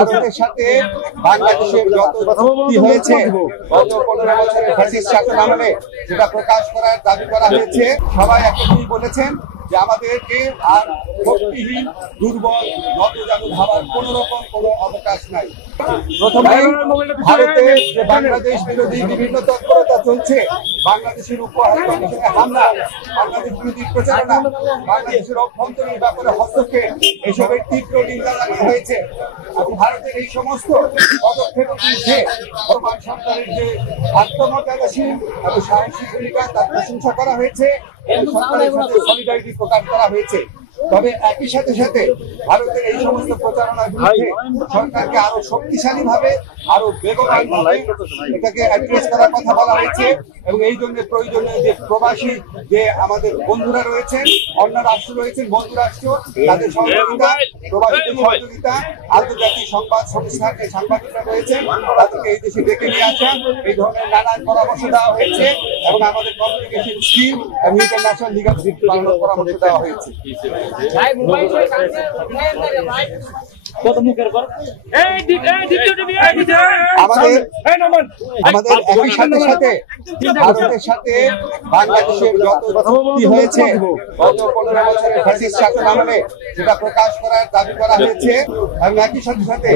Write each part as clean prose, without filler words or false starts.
ভারতের সাথে বাংলাদেশের যত চুক্তি হয়েছে গত 15 বছরের ফ্যাসিস্ট শাসন আমলে যেটা প্রকাশ করার দাবি করা হয়েছে, সবাই একটাই বলেছেন যে আমাদেরকে আর শক্তিহীন, দুর্বল, নতজানু ভাবার কোন রকম কোনো অবকাশ নাই। প্রথমে ভারতে যে বাংলাদেশ বিরোধী বিভিন্ন তৎপরতা চলছে, বাংলাদেশের উপর হামলা, বাংলাদেশ বিরোধী প্রচারণা, বাংলাদেশের অভ্যন্তরীণ ব্যাপারে হস্তক্ষেপ, এসবের তীব্র নিন্দা জানানো হয়েছে। এবং ভারতের এই সমস্ত পদক্ষেপের বিরুদ্ধে বর্তমান সরকারের যে আত্মমর্যাদাশীল এবং সাহসী ভূমিকা তার প্রশংসা করা হয়েছে এবং সরকারের সাথে সলিডারিটি প্রকাশ করা হয়েছে। তবে একই সাথে সাথে ভারতের এই সমস্ত প্রচারণার বিরুদ্ধে সরকারকে আরো শক্তিশালী ভাবে, আরো বেগবান ভাবে এটাকে অ্যাড্রেস করার কথা বলা হয়েছে। এবং এই জন্য প্রয়োজনীয় যে প্রবাসী যে আমাদের বন্ধুরা রয়েছেন, অন্য রাষ্ট্র রয়েছেন, বন্ধু রাষ্ট্র, তাদের সহযোগিতা, প্রবাসীদের সহযোগিতা, আন্তর্জাতিক সংবাদ সংস্থার যে সাংবাদিকরা রয়েছেন তাদেরকে এই দেশে ডেকে নিয়ে আসা, এই ধরনের নানান পরামর্শ দেওয়া হয়েছে এবং আমাদের কমিউনিকেশন স্কিম এবং ইন্টারন্যাশনাল লিগাল স্কিম পালনের পরামর্শ দেওয়া হয়েছে। আমাদের একই সাথে সাথে ভারতের সাথে বাংলাদেশের যত চুক্তি হয়েছে গত 15 বছরের ফ্যাসিস্ট শাসন আমলে যেটা প্রকাশ করার দাবি করা হয়েছে এবং একই সাথে সাথে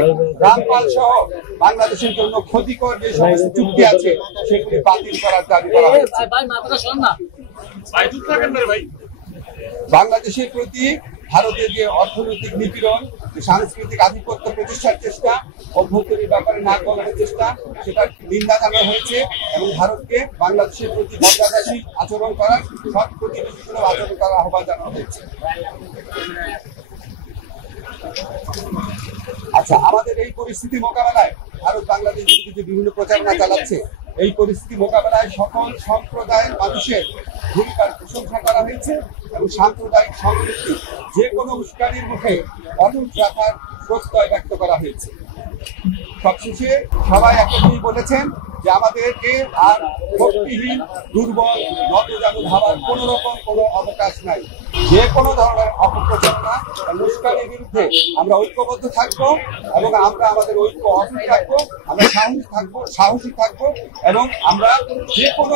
রামপাল সহ বাংলাদেশের জন্য ক্ষতিকর যে সমস্ত চুক্তি আছে সেগুলি বাতিল করার দাবি করা হয়েছে। বাংলাদেশের প্রতি ভারতের যে অর্থনৈতিক নিপীড়ন, সাংস্কৃতিক আধিপত্য প্রতিষ্ঠার চেষ্টা, অভ্যন্তরীণ ব্যাপারে নাক গলানোর চেষ্টা, সেটা নিন্দা জানানো হয়েছে এবং ভারতকে বাংলাদেশের প্রতি মর্যাদাশীল আচরণ করার, সৎ প্রতিবেশী আচরণ করার আহ্বান জানানো হয়েছে। আচ্ছা, আমাদের এই পরিস্থিতি মোকাবেলায় ভারত বাংলাদেশ বিরুদ্ধে যে বিভিন্ন প্রচারণা চালাচ্ছে, এই পরিস্থিতি মোকাবেলায় সকল সম্প্রদায়ের মানুষের ভূমিকার প্রশংসা করা হয়েছে এবং সাম্প্রদায়িক সম্প্রীতি যে কোনো উস্কানির মুখে অটুট রাখার প্রত্যয় ব্যক্ত করা হয়েছে। সবশেষে সবাই একটাই বলেছেন যে আমাদেরকে আর শক্তিহীন, দুর্বল, নতজানু ভাবার কোন রকম কোনো অবকাশ নাই। যে কোনো ধরনের অপপ্রচারণা, উস্কানির বিরুদ্ধে আমরা ঐক্যবদ্ধ থাকবো এবং আমরা আমাদের ঐক্য অটুট রাখবো, আমরা সাহসী থাকবো এবং আমরা যে কোনো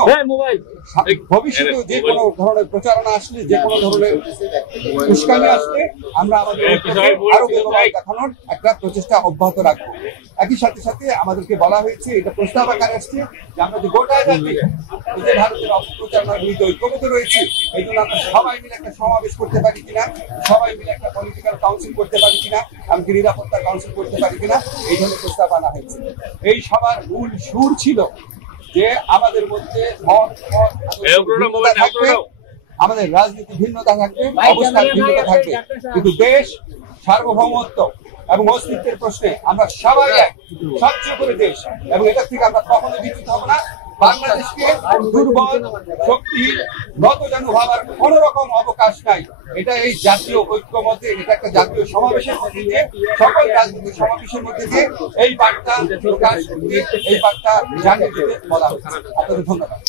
ভবিষ্যতে যে কোনো ধরনের প্রচারণা আসলে, যে কোনো ধরনের উস্কানি আসলে আমরা আমাদের আরো বেগবান দেখানোর একটা প্রচেষ্টা অব্যাহত রাখবো। একই সাথে সাথে আমাদেরকে বলা হয়েছে, এটা প্রস্তাব আকারে আসছে যে আমরা যে গোটা জাতি যে ভারতের অপপ্রচারণার বিরুদ্ধে ঐক্যবদ্ধ রয়েছি, এই জন্য আমরা সবাই মিলে একটা সমাবেশ করতে পারি কিনা, সবাই মিলে একটা পলিটিক্যাল কাউন্সিল করতে পারি কিনা, এমনকি নিরাপত্তা কাউন্সিল করতে পারি কিনা, এই ধরনের প্রস্তাব আনা হয়েছে। এই সবার মূল সুর ছিল যে আমাদের মধ্যে থাকবে, আমাদের রাজনীতি ভিন্নতা থাকবে, অবস্থার ভিন্নতা থাকবে, কিন্তু দেশ সার্বভৌমত্ব এবং অস্তিত্বের প্রশ্নে আমরা সবাই এক, সবচেয়ে করে দেশ, এবং এটা থেকে আমরা কখনো বিচ্যুত হব না। বাংলাদেশকে দুর্বল, শক্তিহীন, নতজানু ভাবার কোন রকম অবকাশ নাই। এটা এই জাতীয় ঐক্যমতে, এটা একটা জাতীয় সমাবেশের মধ্যে দিয়ে, সকল রাজনৈতিক সমাবেশের মধ্যে দিয়ে এই বার্তা প্রকাশ করতে, এই বার্তা জানিয়ে দিতে বলা হচ্ছে। আপনাদের ধন্যবাদ।